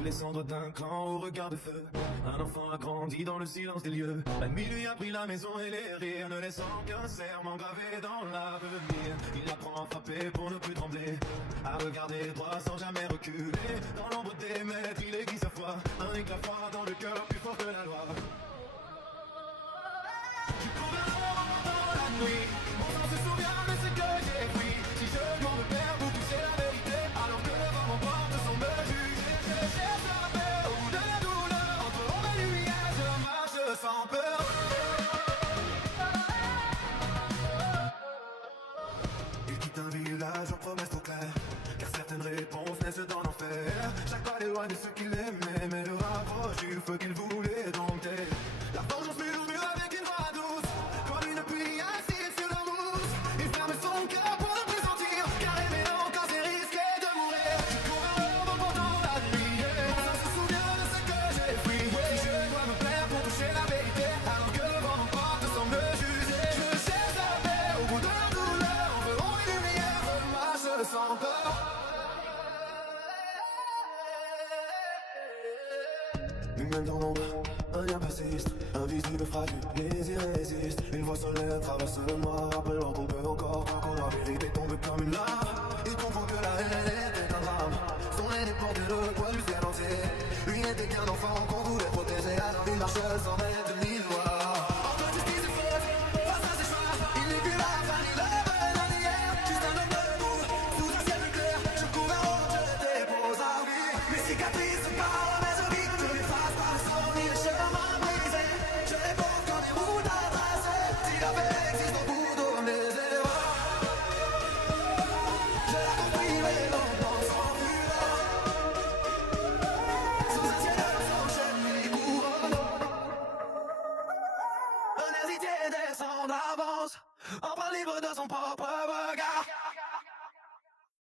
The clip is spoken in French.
Sous les cendres d'un clan au regard de feu, un enfant a grandi dans le silence des lieux. La nuit lui a pris la maison et les rires, ne laissant qu'un serment gravé dans l'avenir. Il apprend à frapper pour ne plus trembler, à regarder droit sans jamais reculer. Dans l'ombre des maîtres, il aiguise sa foi, un éclat froid dans le cœur plus fort que la loi. Tu courais dans la nuit, mon sang se souvient de ce que j'ai pris. Si je dois me perdre pour toucher la vérité, alors que le vent m'emporte sans me juger, je cherche la paix au bout de la douleur. Entre ombre et lumière, je marche sans peur. Il quitte un village aux promesses trop claires, car certaines réponses naissent dans l'enfer. Chaque pas éloigne ceux qu'il aimait, mais le rapproche du feu qu'il voulait dompter. La vengeance murmure avec une voix douce, comme une pluie acide sur la mousse. Il ferme son cœur pour ne plus sentir, car aimer encore c'est risquer de mourir. Je cours à l'ombre pendant la nuit, ça se souvient de ce que j'ai fui. Si je dois me plaire pour toucher la vérité, alors que le vent m'emporte sans me juger, je cherche la paix au bout de la douleur. Entre ombre et lumière, je marche sans peur. Même dans l'ombre, un lien persiste, invisible, fragile, les irrésiste. Une voix solaire traverse le noir, rappelant qu'on peut encore croire qu'on la vérité tombe comme une larme. Il comprend que la haine était un drame, son haine est portée le poids du ciel entier. Lui n'était qu'un enfant qu'on voulait protéger, alors il marche sans aide de mille lois. Entre justice et faute, face à ses choix, il n'est plus la fin ni le bonheur d'hier. Juste un homme debout, sous un ciel plus clair. Je cours vers haut, je dépose à lui mes cicatrices parlent à mes envies. Je les fasse par le sang, ni les chemins brisés. Je les porte comme des routes à tracer. Si la paix existe au bout de mes erreurs, je la construirai longtemps sans fureur. Sous un ciel s'enchaîne les couronnes. Un héritier descend d'avance, empreint libre de son propre regard.